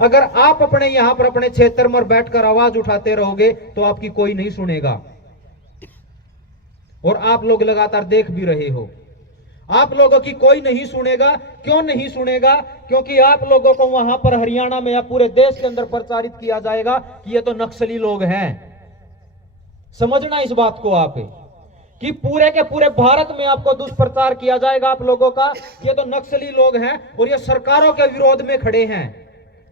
अगर आप अपने यहां पर अपने क्षेत्र में बैठकर आवाज उठाते रहोगे तो आपकी कोई नहीं सुनेगा। और आप लोग लगातार देख भी रहे हो, आप लोगों की कोई नहीं सुनेगा। क्यों नहीं सुनेगा? क्योंकि आप लोगों को वहां पर हरियाणा में या पूरे देश के अंदर प्रचारित किया जाएगा कि ये तो नक्सली लोग हैं। समझना इस बात को आप, कि पूरे के पूरे भारत में आपको दुष्प्रचार किया जाएगा आप लोगों का, ये तो नक्सली लोग हैं और ये सरकारों के विरोध में खड़े हैं,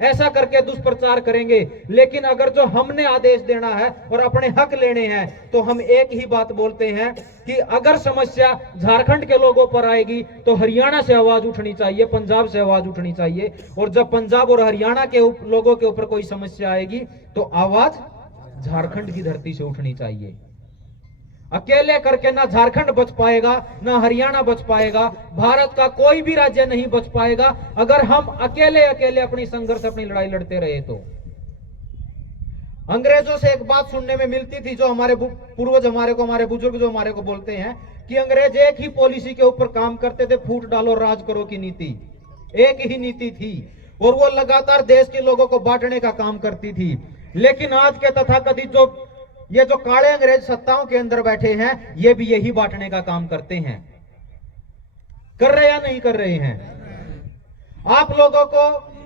ऐसा करके दुष्प्रचार करेंगे। लेकिन अगर जो हमने आदेश देना है और अपने हक लेने हैं तो हम एक ही बात बोलते हैं कि अगर समस्या झारखंड के लोगों पर आएगी तो हरियाणा से आवाज उठनी चाहिए, पंजाब से आवाज उठनी चाहिए। और जब पंजाब और हरियाणा के लोगों के ऊपर कोई समस्या आएगी तो आवाज झारखंड की धरती से उठनी चाहिए। अकेले करके ना झारखंड बच पाएगा, ना हरियाणा बच पाएगा, भारत का कोई भी राज्य नहीं बच पाएगा अगर हम अकेले अकेले अपनी संघर्ष, अपनी लड़ाई लड़ते रहे तो। अंग्रेजों से एक बात सुनने में मिलती थी, जो हमारे पूर्वज, हमारे बुजुर्ग जो हमारे को बोलते हैं कि अंग्रेज एक ही पॉलिसी के ऊपर काम करते थे, फूट डालो राज करो की नीति, एक ही नीति थी और वो लगातार देश के लोगों को बांटने का काम करती थी। लेकिन आज के तथाकथित ये जो काले अंग्रेज सत्ताओं के अंदर बैठे हैं, ये भी यही बांटने का काम करते हैं। कर रहे या नहीं कर रहे हैं? आप लोगों को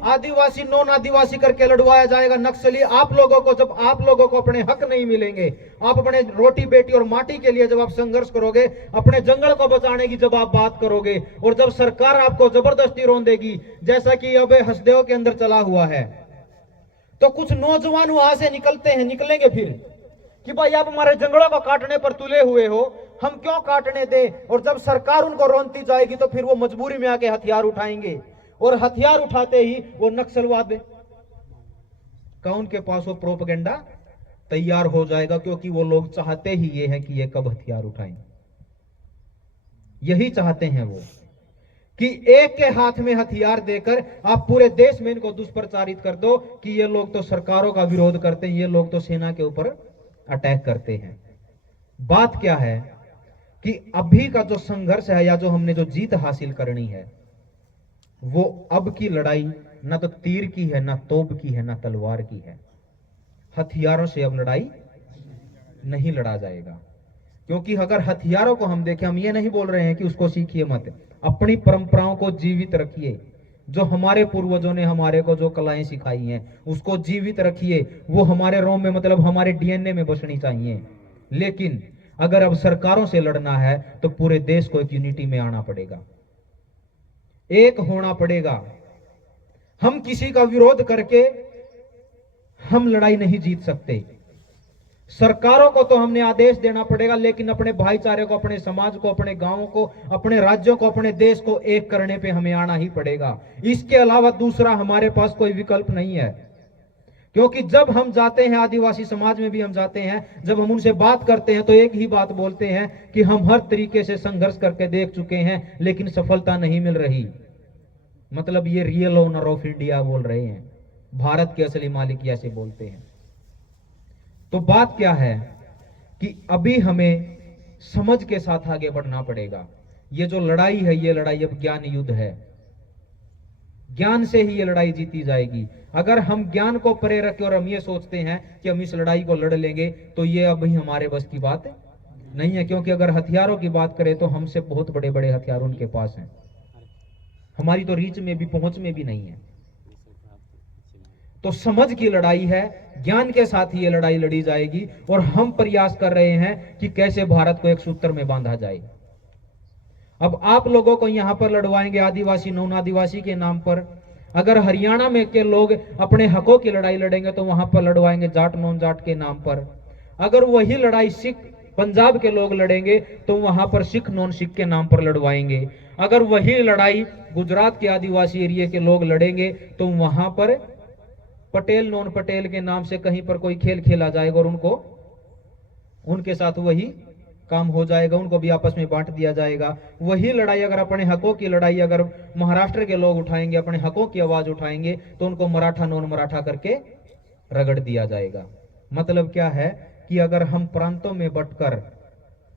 आदिवासी नॉन आदिवासी करके लड़वाया जाएगा, नक्सली। आप लोगों को, जब आप लोगों को अपने हक नहीं मिलेंगे, आप अपने रोटी बेटी और माटी के लिए जब आप संघर्ष करोगे, अपने जंगल को बचाने की जब आप बात करोगे और जब सरकार आपको जबरदस्ती रोंदेगी, जैसा कि अब हसदेव के अंदर चला हुआ है, तो कुछ नौजवान वहां से निकलेंगे फिर कि भाई आप हमारे जंगलों को काटने पर तुले हुए हो, हम क्यों काटने दें। और जब सरकार उनको रोनती जाएगी तो फिर वो मजबूरी में आके हथियार उठाएंगे और हथियार उठाते ही वो नक्सलवाद का उनके पास वो प्रोपेगेंडा तैयार हो जाएगा, क्योंकि वो लोग चाहते ही ये है कि ये कब हथियार उठाएं। यही चाहते हैं वो कि एक के हाथ में हथियार देकर आप पूरे देश में इनको दुष्प्रचारित कर दो कि ये लोग तो सरकारों का विरोध करते हैं, ये लोग तो सेना के ऊपर अटैक करते हैं। बात क्या है कि अभी का जो संघर्ष है या जो हमने जो जीत हासिल करनी है, वो अब की लड़ाई ना तो तीर की है, ना तोप की है, ना तलवार की है। हथियारों से अब लड़ाई नहीं लड़ा जाएगा, क्योंकि अगर हथियारों को हम देखें, हम ये नहीं बोल रहे हैं कि उसको सीखिए मत, अपनी परंपराओं को जीवित रखिए। जो हमारे पूर्वजों ने हमारे को जो कलाएं सिखाई हैं उसको जीवित रखिए, वो हमारे रोम में, मतलब हमारे डीएनए में बसनी चाहिए। लेकिन अगर अब सरकारों से लड़ना है तो पूरे देश को एक यूनिटी में आना पड़ेगा, एक होना पड़ेगा। हम किसी का विरोध करके हम लड़ाई नहीं जीत सकते। सरकारों को तो हमने आदेश देना पड़ेगा, लेकिन अपने भाईचारे को, अपने समाज को, अपने गांवों को, अपने राज्यों को, अपने देश को एक करने पे हमें आना ही पड़ेगा। इसके अलावा दूसरा हमारे पास कोई विकल्प नहीं है। क्योंकि जब हम जाते हैं, आदिवासी समाज में भी हम जाते हैं, जब हम उनसे बात करते हैं तो एक ही बात बोलते हैं कि हम हर तरीके से संघर्ष करके देख चुके हैं लेकिन सफलता नहीं मिल रही। मतलब ये रियल ओनर ऑफ इंडिया बोल रहे हैं, भारत के असली मालिक ऐसे बोलते हैं। तो बात क्या है कि अभी हमें समझ के साथ आगे बढ़ना पड़ेगा। ये जो लड़ाई है, ये लड़ाई अब ज्ञान युद्ध है। ज्ञान से ही ये लड़ाई जीती जाएगी। अगर हम ज्ञान को परे रखें और हम ये सोचते हैं कि हम इस लड़ाई को लड़ लेंगे, तो ये अभी हमारे बस की बात नहीं है। क्योंकि अगर हथियारों की बात करें तो हमसे बहुत बड़े बड़े हथियार उनके पास हैं, हमारी तो रीच में भी, पहुंच में भी नहीं है। तो समझ की लड़ाई है, ज्ञान के साथ ही ये लड़ाई लड़ी जाएगी। और हम प्रयास कर रहे हैं कि कैसे भारत को एक सूत्र में बांधा जाए। अब आप लोगों को यहां पर लड़वाएंगे आदिवासी नॉन आदिवासी के नाम पर। अगर हरियाणा में के लोग अपने हकों की लड़ाई लड़ेंगे तो वहां पर लड़वाएंगे जाट नॉन जाट के नाम पर। अगर वही लड़ाई सिख पंजाब के लोग लड़ेंगे तो वहां पर सिख नॉन सिख के नाम पर लड़वाएंगे। अगर वही लड़ाई गुजरात के आदिवासी एरिया के लोग लड़ेंगे तो वहां पर पटेल नॉन पटेल के नाम से कहीं पर कोई खेल खेला जाएगा और उनको, उनके साथ वही काम हो जाएगा, उनको भी आपस में बांट दिया जाएगा। वही लड़ाई अगर अपने हकों की लड़ाई अगर महाराष्ट्र के लोग उठाएंगे, अपने हकों की आवाज उठाएंगे, तो उनको मराठा नॉन मराठा करके रगड़ दिया जाएगा। मतलब क्या है कि अगर हम प्रांतों में बंटकर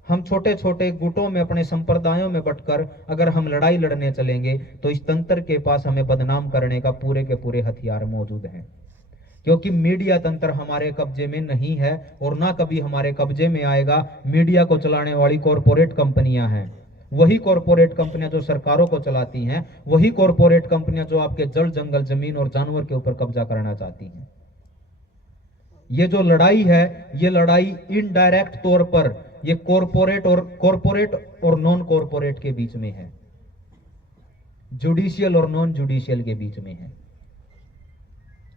हम छोटे छोटे गुटों में अपने संप्रदायों में बंटकर अगर हम लड़ाई लड़ने चलेंगे तो इस तंत्र के पास हमें बदनाम करने का पूरे के पूरे हथियार मौजूद हैं। क्योंकि मीडिया तंत्र हमारे कब्जे में नहीं है और ना कभी हमारे कब्जे में आएगा। मीडिया को चलाने वाली कॉरपोरेट कंपनियां हैं। वही कॉरपोरेट कंपनियां जो सरकारों को चलाती हैं, वही कॉरपोरेट कंपनियां जो आपके जल जंगल जमीन और जानवर के ऊपर कब्जा करना चाहती हैं। ये जो लड़ाई है, ये लड़ाई इनडायरेक्ट तौर पर ये कॉरपोरेट और नॉन कॉरपोरेट के बीच में है, जुडिशियल और नॉन जुडिशियल के बीच में है।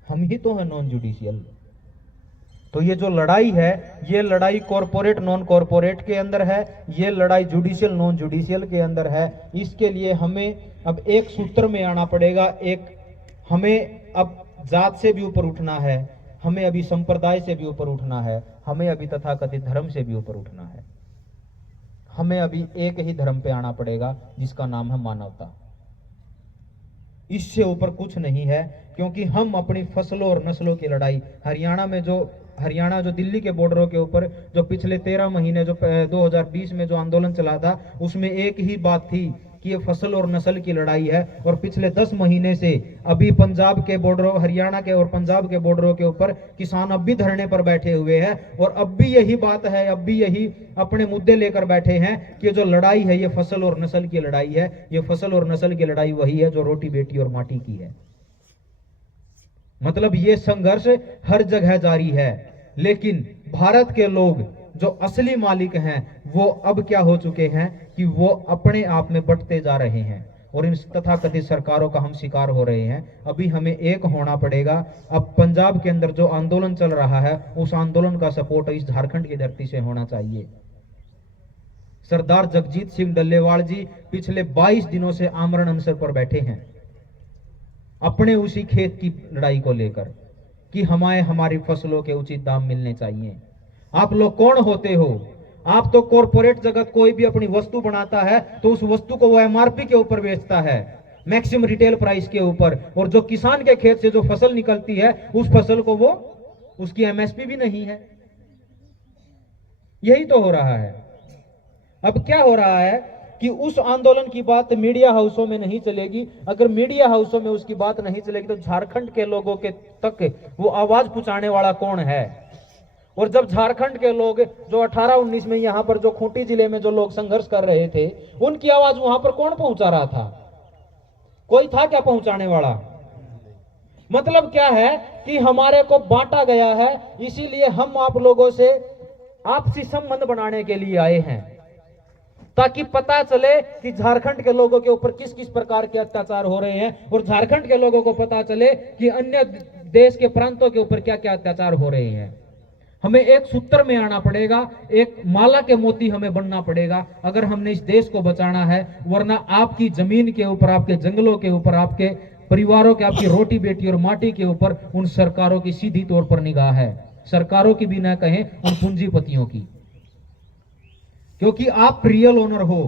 हम ही तो है नॉन जुडिशियल। तो ये जो लड़ाई है, ये लड़ाई कॉरपोरेट नॉन कॉरपोरेट के अंदर है, ये लड़ाई जुडिशियल नॉन जुडिशियल के अंदर है। इसके लिए हमें अब एक सूत्र में आना पड़ेगा। हमें अब जात से भी ऊपर उठना है, हमें अभी संप्रदाय से भी ऊपर उठना है, हमें अभी तथाकथित धर्म से भी ऊपर उठना है। हमें अभी एक ही धर्म पे आना पड़ेगा जिसका नाम है मानवता। इससे ऊपर कुछ नहीं है, क्योंकि हम अपनी फसलों और नस्लों की लड़ाई हरियाणा जो दिल्ली के बॉर्डरों के ऊपर जो पिछले 13 महीने जो 2020 में जो आंदोलन चला था, उसमें एक ही बात थी कि ये फसल और नस्ल की लड़ाई है। और पिछले 10 महीने से अभी पंजाब के बॉर्डरों, हरियाणा के और पंजाब के बॉर्डरों के ऊपर किसान अब भी धरने पर बैठे हुए हैं और अब भी यही बात है, अब भी यही अपने मुद्दे लेकर बैठे हैं कि जो लड़ाई है ये फसल और नस्ल की लड़ाई है। ये फसल और नस्ल की लड़ाई वही है जो रोटी बेटी और माटी की है। मतलब ये संघर्ष हर जगह जारी है, लेकिन भारत के लोग जो असली मालिक हैं वो अब क्या हो चुके हैं कि वो अपने आप में बंटते जा रहे हैं और इन तथाकथित सरकारों का हम शिकार हो रहे हैं। अभी हमें एक होना पड़ेगा। अब पंजाब के अंदर जो आंदोलन चल रहा है, उस आंदोलन का सपोर्ट इस झारखंड की धरती से होना चाहिए। सरदार जगजीत सिंह डल्लेवाल जी पिछले 22 दिनों से आमरण अनशन पर बैठे हैं अपने उसी खेत की लड़ाई को लेकर कि हमारी फसलों के उचित दाम मिलने चाहिए। आप लोग कौन होते हो? आप तो कॉरपोरेट जगत कोई भी अपनी वस्तु बनाता है तो उस वस्तु को वो एमआरपी के ऊपर बेचता है, मैक्सिमम रिटेल प्राइस के ऊपर, और जो किसान के खेत से जो फसल निकलती है उस फसल को वो उसकी एमएसपी भी नहीं है। यही तो हो रहा है। अब क्या हो रहा है कि उस आंदोलन की बात मीडिया हाउसों में नहीं चलेगी। अगर मीडिया हाउसों में उसकी बात नहीं चलेगी तो झारखंड के लोगों के तक वो आवाज पहुंचाने वाला कौन है? और जब झारखंड के लोग जो 18-19 में यहां पर जो खूंटी जिले में जो लोग संघर्ष कर रहे थे, उनकी आवाज वहां पर कौन पहुंचा रहा था? कोई था क्या पहुंचाने वाला? मतलब क्या है कि हमारे को बांटा गया है, इसीलिए हम आप लोगों से आपसी संबंध बनाने के लिए आए हैं, ताकि पता चले कि झारखंड के लोगों के ऊपर किस किस प्रकार के अत्याचार हो रहे हैं और झारखंड के लोगों को पता चले कि अन्य देश के प्रांतों के ऊपर क्या क्या अत्याचार हो रहे हैं। हमें एक सूत्र में आना पड़ेगा, एक माला के मोती हमें बनना पड़ेगा अगर हमने इस देश को बचाना है। वरना आपकी जमीन के ऊपर, आपके जंगलों के ऊपर, आपके परिवारों के, आपकी रोटी बेटी और माटी के ऊपर उन सरकारों की सीधी तौर पर निगाह है, सरकारों की भी ना कहें, उन पूंजीपतियों की। क्योंकि आप रियल ओनर हो,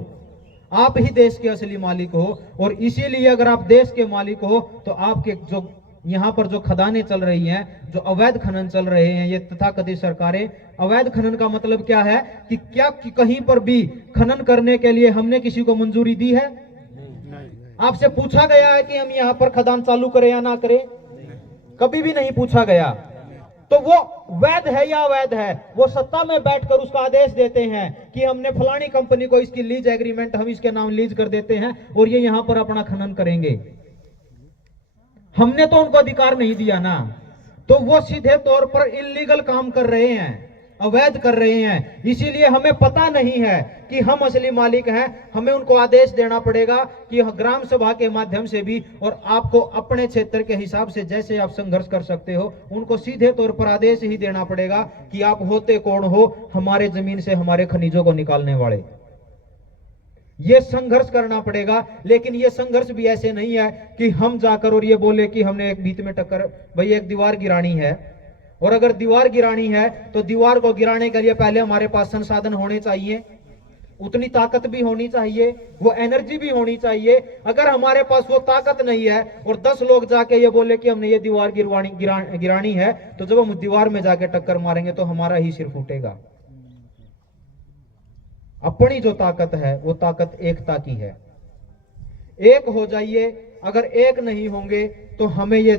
आप ही देश के असली मालिक हो। और इसीलिए अगर आप देश के मालिक हो तो आपके जो यहाँ पर जो खदानें चल रही हैं, जो अवैध खनन चल रहे हैं, ये तथाकथित सरकारें, अवैध खनन का मतलब क्या है कि क्या कि कहीं पर भी खनन करने के लिए हमने किसी को मंजूरी दी है? आपसे पूछा गया है कि हम यहाँ पर खदान चालू करें या ना करें? कभी भी नहीं पूछा गया। तो वो वैध है या अवैध है? वो सत्ता में बैठकर उसका आदेश देते हैं कि हमने फलानी कंपनी को इसकी लीज एग्रीमेंट, हम इसके नाम लीज कर देते हैं और ये यहां पर अपना खनन करेंगे। हमने तो उनको अधिकार नहीं दिया ना। तो वो सीधे तौर पर इल्लीगल काम कर रहे हैं, अवैध कर रहे हैं। इसीलिए हमें पता नहीं है कि हम असली मालिक हैं। हमें उनको आदेश देना पड़ेगा कि ग्राम सभा के माध्यम से भी, और आपको अपने क्षेत्र के हिसाब से जैसे आप संघर्ष कर सकते हो, उनको सीधे तौर पर आदेश ही देना पड़ेगा कि आप होते कौन हो हमारे जमीन से हमारे खनिजों को निकालने वाले। ये संघर्ष करना पड़ेगा। लेकिन ये संघर्ष भी ऐसे नहीं है कि हम जाकर और ये बोले कि हमने एक बीच में टक्कर, भाई एक दीवार गिरानी है, और अगर दीवार गिरानी है तो दीवार को गिराने के लिए पहले हमारे पास संसाधन होने चाहिए, उतनी ताकत भी होनी चाहिए, वो एनर्जी भी होनी चाहिए। अगर हमारे पास वो ताकत नहीं है और 10 लोग जाके ये बोले कि हमने ये दीवार गिरानी है, तो जब हम दीवार में जाके टक्कर मारेंगे तो हमारा ही सिर फूटेगा। अपनी जो ताकत है वो ताकत एकता की है। एक हो जाइए, अगर एक नहीं होंगे तो हमें ये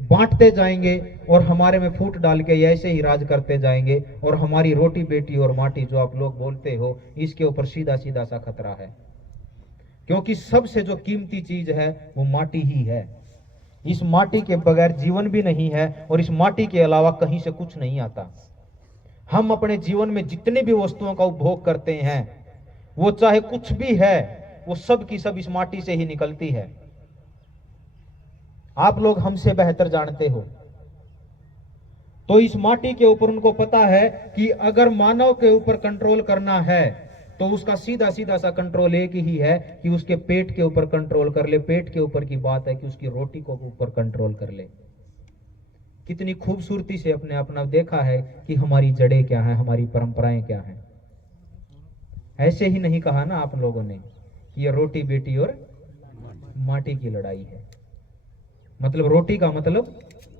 बांटते जाएंगे और हमारे में फूट डाल के ऐसे ही राज करते जाएंगे, और हमारी रोटी बेटी और माटी जो आप लोग बोलते हो, इसके ऊपर सीधा सीधा सा खतरा है। क्योंकि सबसे जो कीमती चीज है वो माटी ही है। इस माटी के बगैर जीवन भी नहीं है, और इस माटी के अलावा कहीं से कुछ नहीं आता। हम अपने जीवन में जितनी भी वस्तुओं का उपभोग करते हैं, वो चाहे कुछ भी है, वो सब की सब इस माटी से ही निकलती है। आप लोग हमसे बेहतर जानते हो। तो इस माटी के ऊपर उनको पता है कि अगर मानव के ऊपर कंट्रोल करना है तो उसका सीधा सीधा सा कंट्रोल एक ही है कि उसके पेट के ऊपर कंट्रोल कर ले। पेट के ऊपर की बात है कि उसकी रोटी को ऊपर कंट्रोल कर ले। कितनी खूबसूरती से अपने अपना देखा है कि हमारी जड़ें क्या हैं, हमारी परंपराएं क्या हैं। ऐसे ही नहीं कहा ना आप लोगों ने कि ये रोटी बेटी और माटी की लड़ाई है। मतलब रोटी का मतलब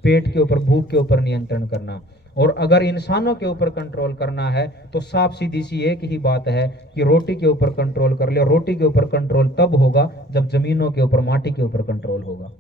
पेट के ऊपर, भूख के ऊपर नियंत्रण करना। और अगर इंसानों के ऊपर कंट्रोल करना है तो साफ सीधी सी एक ही बात है कि रोटी के ऊपर कंट्रोल कर ले। रोटी के ऊपर कंट्रोल तब होगा जब जमीनों के ऊपर, माटी के ऊपर कंट्रोल होगा।